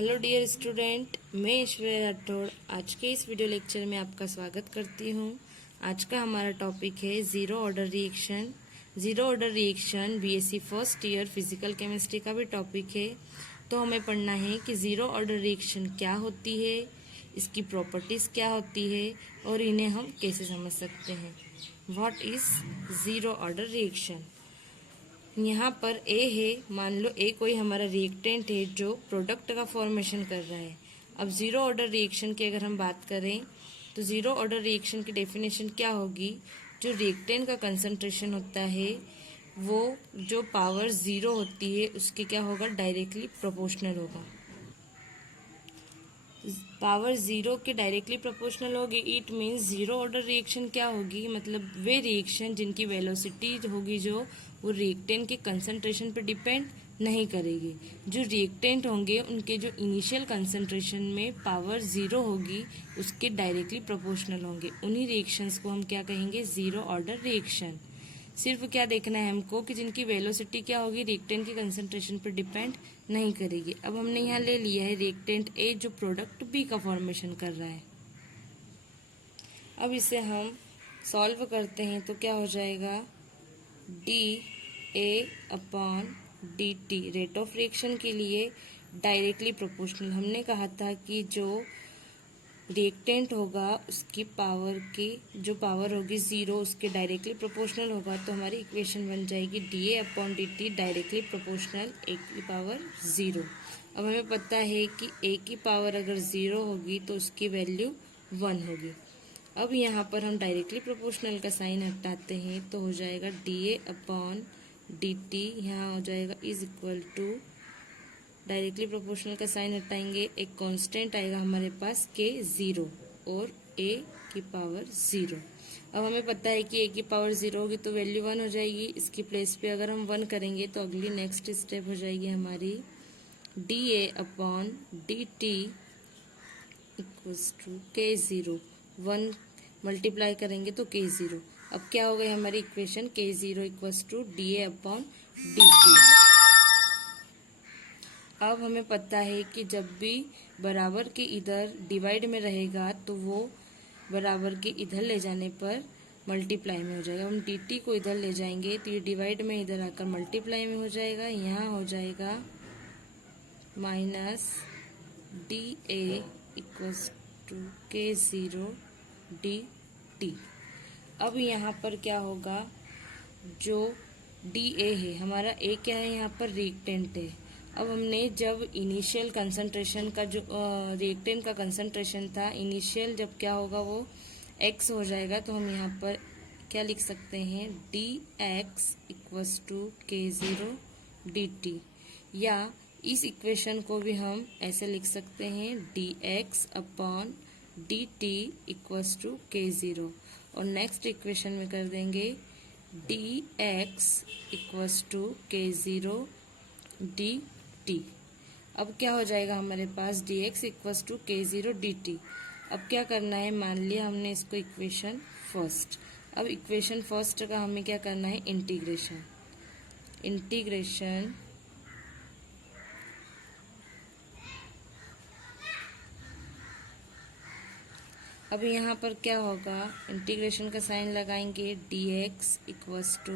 Hello dear student, मैं ईश्वर्या राठौड़ आज के इस वीडियो लेक्चर में आपका स्वागत करती हूँ। आज का हमारा टॉपिक है zero order reaction. Zero order reaction BSc first year physical chemistry का भी टॉपिक है। तो हमें पढ़ना है कि जीरो ऑर्डर रिएक्शन क्या होती है, इसकी प्रॉपर्टीज क्या होती है और इन्हें हम कैसे समझ सकते हैं। What is zero order reaction. यहाँ पर ए है, मान लो ए कोई हमारा रिएक्टेंट है जो प्रोडक्ट का फॉर्मेशन कर रहा है। अब जीरो ऑर्डर रिएक्शन की अगर हम बात करें तो जीरो ऑर्डर रिएक्शन की डेफिनेशन क्या होगी। जो रिएक्टेंट का कंसंट्रेशन होता है वो जो पावर जीरो होती है उसके क्या होगा, डायरेक्टली प्रोपोर्शनल होगा। पावर जीरो के डायरेक्टली प्रोपोर्शनल होगी। It means zero order reaction क्या होगी, मतलब वे रिएक्शन जिनकी वेलोसिटी होगी जो वो रिएक्टेंट के कंसंट्रेशन पर डिपेंड नहीं करेगी। जो रिएक्टेंट होंगे उनके जो इनिशियल कंसंट्रेशन में पावर जीरो होगी उसके डायरेक्टली प्रोपोर्शनल होंगे। उन्हीं रिएक्शंस को हम क्या कहेंगे, जीरो ऑर्डर रिएक्शन। सिर्फ क्या देखना है हमको कि जिनकी वेलोसिटी क्या होगी, रिएक्टेंट के कंसंट्रेशन पर डिपेंड नहीं करेगी। अब हमने यहाँ ले लिया है रिएक्टेंट ए जो प्रोडक्ट बी का फॉर्मेशन कर रहा है। अब इसे हम सॉल्व करते हैं तो क्या हो जाएगा, D A upon D T. Rate of reaction के लिए डायरेक्टली प्रोपोर्शनल। हमने कहा था कि जो रिएक्टेंट होगा उसकी पावर की जो पावर होगी जीरो उसके डायरेक्टली प्रोपोर्शनल होगा। तो हमारी इक्वेशन बन जाएगी D A upon D T directly proportional ए की पावर जीरो। अब हमें पता है कि ए की पावर अगर जीरो होगी तो उसकी वैल्यू वन होगी। अब यहाँ पर हम डायरेक्टली प्रोपोर्शनल का साइन हटाते हैं तो हो जाएगा D A upon D T, यहाँ हो जाएगा is equal to, directly proportional का साइन हटाएंगे, एक कांस्टेंट आएगा हमारे पास के जीरो और ए की पावर जीरो। अब हमें पता है कि ए की पावर जीरो होगी तो वैल्यू वन हो जाएगी। इसकी प्लेस पे अगर हम वन करेंगे तो अगली नेक्स्ट स्टेप हो जाएगी हमारी D A upon D T equals to K zero. One multiply करेंगे तो के जीरो। अब क्या हो गई हमारी equation, K zero equals to D A upon D T. अब हमें पता है कि जब भी बराबर के इधर डिवाइड में रहेगा तो वो बराबर के इधर ले जाने पर मल्टीप्लाई में हो जाएगा। हम dt को इधर ले जाएंगे तो ये डिवाइड में इधर आकर मल्टीप्लाई में हो जाएगा। यहाँ हो जाएगा minus D A equals to K zero D T. अब यहाँ पर क्या होगा, जो डी ए है हमारा, ए क्या है यहाँ पर, रिएक्टेंट है। अब हमने जब इनिशियल कंसंट्रेशन का जो रिएक्टेंट का कंसंट्रेशन था इनिशियल, जब क्या होगा वो x हो जाएगा तो हम यहाँ पर क्या लिख सकते हैं, D X equals to K zero D T. या इस इक्वेशन को भी हम ऐसे लिख सकते हैं, D X upon D T equals to K zero. और नेक्स्ट इक्वेशन में कर देंगे D X equals to K zero D T. अब क्या हो जाएगा हमारे पास, D X equals to K zero D T. अब क्या करना है, मान लिया हमने इसको इक्वेशन फर्स्ट। अब इक्वेशन फर्स्ट का हमें क्या करना है, इंटीग्रेशन। इंटीग्रेशन अब यहाँ पर क्या होगा, इंटीग्रेशन का साइन लगाएंगे, D X equals to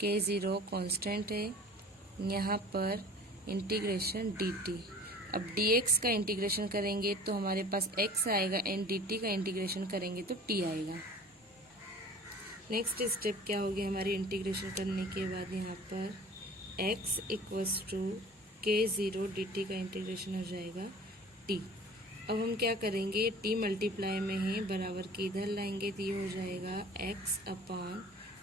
K zero constant है, यहाँ पर इंटीग्रेशन dt। अब dx का इंटीग्रेशन करेंगे तो हमारे पास x आएगा एंड dt का इंटीग्रेशन करेंगे तो t आएगा। नेक्स्ट स्टेप क्या होगी हमारी, इंटीग्रेशन करने के बाद यहाँ पर x equals to K zero dt का इंटीग्रेशन हो जाएगा t। अब हम क्या करेंगे, t मल्टीप्लाई में है बराबर के इधर लाएंगे तो ये हो जाएगा x upon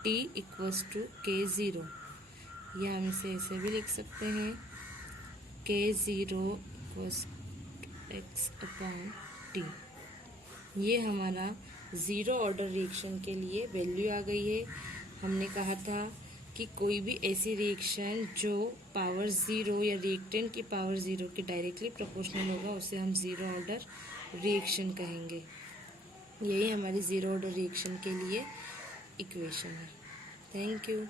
t equals to K zero. या हम इसे ऐसे भी लिख सकते हैं, K zero equals X upon T. ये हमारा ज़ीरो ऑर्डर रिएक्शन के लिए वैल्यू आ गई है। हमने कहा था कि कोई भी ऐसी रिएक्शन जो पावर ज़ीरो या रिएक्टेंट की पावर ज़ीरो के डायरेक्टली प्रोपोर्शनल होगा उसे हम ज़ीरो ऑर्डर रिएक्शन कहेंगे। यही हमारी ज़ीरो ऑर्डर रिएक्शन के लिए इक्वेशन है। Thank you.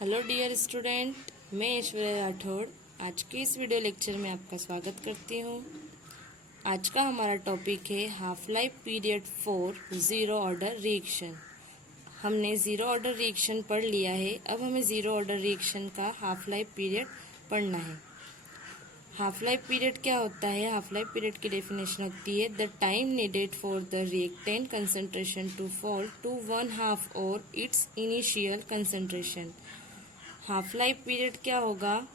Hello dear student, मैं ऐश्वर्या राठौड़ आज के इस वीडियो लेक्चर में आपका स्वागत करती हूँ। आज का हमारा टॉपिक है half life period for zero order reaction. हमने ज़ीरो ऑर्डर रिएक्शन पढ़ लिया है, अब हमें ज़ीरो ऑर्डर रिएक्शन का हाफ लाइफ पीरियड पढ़ना है। हाफ लाइफ पीरियड क्या होता है? हाफ लाइफ पीरियड की डेफिनेशन होती है the time needed for the reactant concentration to fall to 1/2 और its initial concentration. Half life period क्या होगा?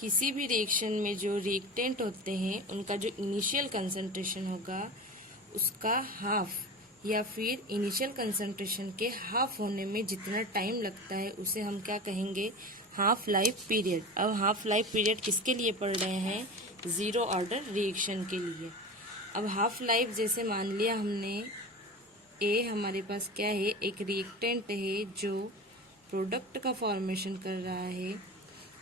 किसी भी रिएक्शन में जो रिएक्टेंट होते हैं उनका जो इनिशियल कंसंट्रेशन होगा उसका हाफ या फिर इनिशियल कंसंट्रेशन के हाफ होने में जितना टाइम लगता है उसे हम क्या कहेंगे? Half life period. अब हाफ लाइफ पीरियड किसके लिए पढ़ रहे हैं? ज़ीरो ऑर्डर रिएक्शन के लिए। अब हाफ लाइफ जैसे मान लिया हमने ए हमारे पास क्या है? एक रिएक्टेंट है जो प्रोडक्ट का फॉर्मेशन कर रहा है।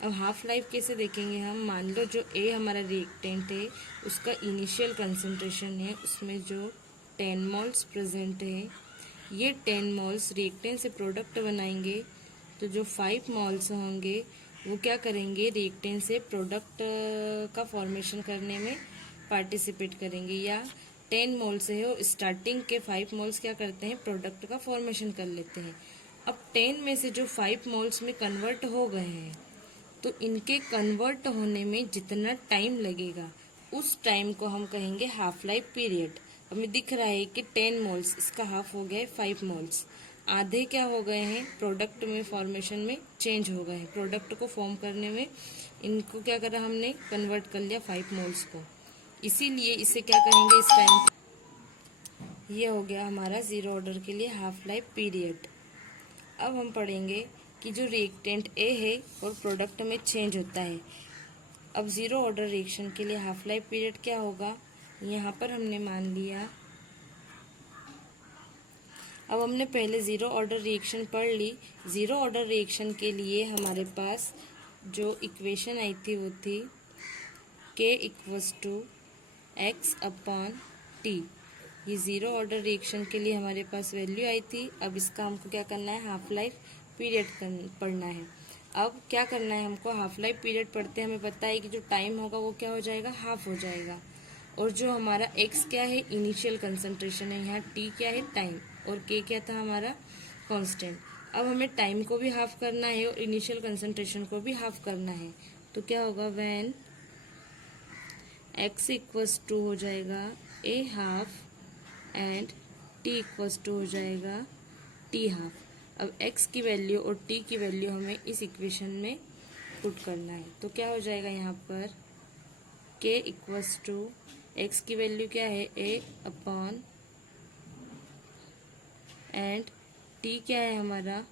अब हाफ लाइफ कैसे देखेंगे हम? मान लो जो ए हमारा रिएक्टेंट है उसका इनिशियल कंसंट्रेशन है, उसमें जो 10 मोल्स प्रेजेंट है, ये 10 मोल्स रिएक्टेंट से प्रोडक्ट बनाएंगे तो जो 5 मोल्स होंगे वो क्या करेंगे? रिएक्टेंट से प्रोडक्ट का फॉर्मेशन करने में पार्टिसिपेट करेंगे। या 10 मोल्स है और स्टार्टिंग के 5 मोल्स क्या करते हैं? प्रोडक्ट का फॉर्मेशन कर लेते हैं। अब 10 में से जो 5 मोल्स में कन्वर्ट हो गए हैं तो इनके कन्वर्ट होने में जितना टाइम लगेगा उस टाइम को हम कहेंगे हाफ लाइफ पीरियड। हमें दिख रहा है कि 10 मोल्स, इसका हाफ हो गया है 5 मोल्स। आधे क्या हो गए हैं? प्रोडक्ट में फॉर्मेशन में चेंज हो गए हैं, प्रोडक्ट को फॉर्म करने में इनको क्या करा हमने? कन्वर्ट कर लिया 5 मोल्स को। इसीलिए इसे क्या कहेंगे इस टाइम? ये हो गया हमारा ज़ीरो ऑर्डर के लिए हाफ लाइफ पीरियड। अब हम पढ़ेंगे कि जो रिएक्टेंट ए है और प्रोडक्ट में चेंज होता है। अब ज़ीरो ऑर्डर रिएक्शन के लिए हाफ लाइफ पीरियड क्या होगा? यहाँ पर हमने मान लिया, अब हमने पहले ज़ीरो ऑर्डर रिएक्शन पढ़ ली। ज़ीरो ऑर्डर रिएक्शन के लिए हमारे पास जो इक्वेशन आई थी वो थी K = X/T। ये ज़ीरो ऑर्डर रिएक्शन के लिए हमारे पास वैल्यू आई थी। अब इसका हमको क्या करना है? हाफ लाइफ पीरियड पढ़ना है। अब क्या करना है हमको? हाफ लाइफ पीरियड पढ़ते हमें पता है कि जो टाइम होगा वो क्या हो जाएगा? हाफ हो जाएगा। और जो हमारा x क्या है? इनिशियल कंसंट्रेशन है। यहाँ t क्या है? टाइम। और k क्या था हमारा? कांस्टेंट। अब हमें टाइम को भी हाफ करना है और इनिशियल कंसंट्रेशन को भी हाफ करना है। तो क्या होगा? व्हेन x = हो जाएगा a हाफ एंड t = हो जाएगा t हाफ। अब x की वैल्यू और t की वैल्यू हमें इस इक्वेशन में पुट करना है। तो क्या हो जाएगा यहाँ पर? k = x की वैल्यू क्या है? a/ एंड t क्या है हमारा?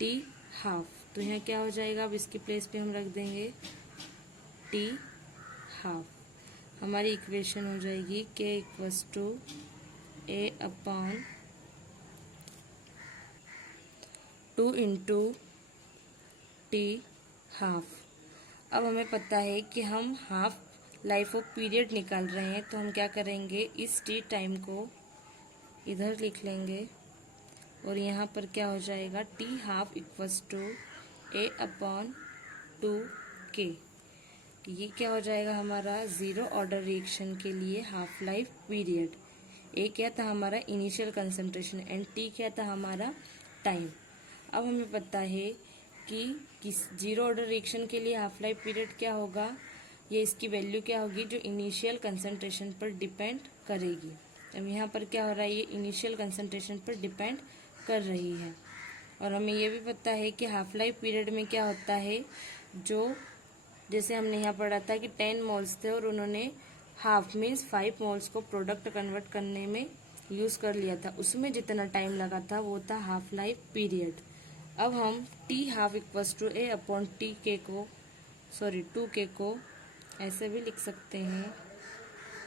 t half. तो यहाँ क्या हो जाएगा? अब इसकी प्लेस पे हम रख देंगे t हाफ। हमारी इक्वेशन हो जाएगी k = a/2 × t हाफ। अब हमें पता है कि हम हाफ लाइफ ऑफ पीरियड निकाल रहे हैं, तो हम क्या करेंगे? इस t टाइम को इधर लिख लेंगे और यहाँ पर क्या हो जाएगा? t half = a/2k। ये क्या हो जाएगा हमारा? ज़ीरो ऑर्डर रिएक्शन के लिए हाफ लाइफ पीरियड। ए क्या था हमारा? इनिशियल कंसंट्रेशन एंड टी क्या था हमारा? टाइम। अब हमें पता है कि किस जीरो ऑर्डर रिएक्शन के लिए हाफ लाइफ पीरियड क्या होगा? ये इसकी वैल्यू क्या होगी? जो इनिशियल कंसंट्रेशन पर डिपेंड करेगी। अब यहाँ पर क्या हो रहा है? ये इनिशियल कंसंट्रेशन पर डिपेंड कर रही है। और हमें ये भी पता है कि हाफ लाइफ पीरियड में क्या होता है? जो जैसे हमने यहाँ पढ़ा था कि 10 मोल्स थे और उन्होंने हाफ मीन्स 5 मोल्स को प्रोडक्ट कन्वर्ट करने में यूज़ कर लिया था, उसमें जितना टाइम लगा था वो था हाफ लाइफ पीरियड। अब हम t हाफ = a/t को 2k को ऐसे भी लिख सकते हैं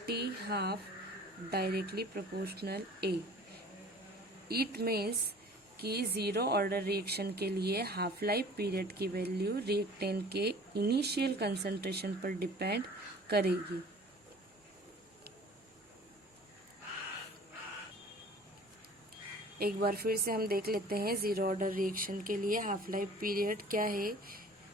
t half directly proportional a। It means कि ज़ीरो ऑर्डर रिएक्शन के लिए हाफ लाइफ पीरियड की वैल्यू रिएक्टेंट के इनिशियल कंसंट्रेशन पर डिपेंड करेगी। एक बार फिर से हम देख लेते हैं जीरो ऑर्डर रिएक्शन के लिए हाफ लाइफ पीरियड क्या है।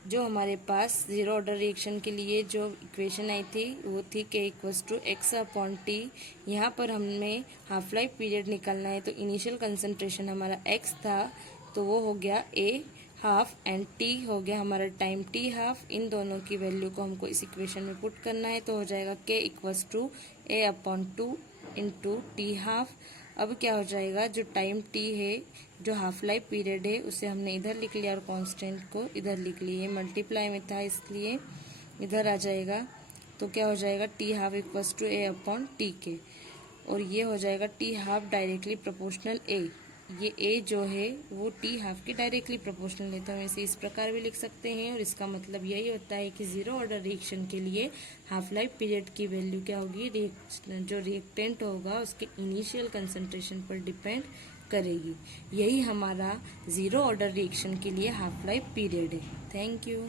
जो हमारे पास जीरो ऑर्डर रिएक्शन के लिए जो इक्वेशन आई थी वो थी K equals to X upon T. यहाँ पर हमें हाफ लाइफ पीरियड निकालना है, तो इनिशियल कंसंट्रेशन हमारा x था तो वो हो गया A हाफ एंड t हो गया हमारा टाइम t हाफ। इन दोनों की वैल्यू को हमको इस इक्वेशन में पुट करना है, तो हो जाएगा K equals to A upon 2 into T half. अब क्या हो जाएगा, जो टाइम t है, जो हाफ लाइफ पीरियड है, उसे हमने इधर लिख लिया और कांस्टेंट को इधर लिख लिए। मल्टीप्लाई में था इसलिए इधर आ जाएगा, तो क्या हो जाएगा T half equals to A upon T K, और ये हो जाएगा T half directly proportional A। ये A जो है वो टी हाफ के डायरेक्टली प्रोपोर्शनल है, तो हम इसे इस प्रकार भी लिख सकते हैं। और इसका मतलब यही होता है कि जीरो ऑर्डर रिएक्शन के लिए हाफ लाइफ पीरियड की वैल्यू क्या होगी, जो रिएक्टेंट होगा उसके इनिशियल कंसंट्रेशन पर डिपेंड करेगी। यही हमारा जीरो ऑर्डर रिएक्शन के लिए हाफ लाइफ पीरियड है। Thank you.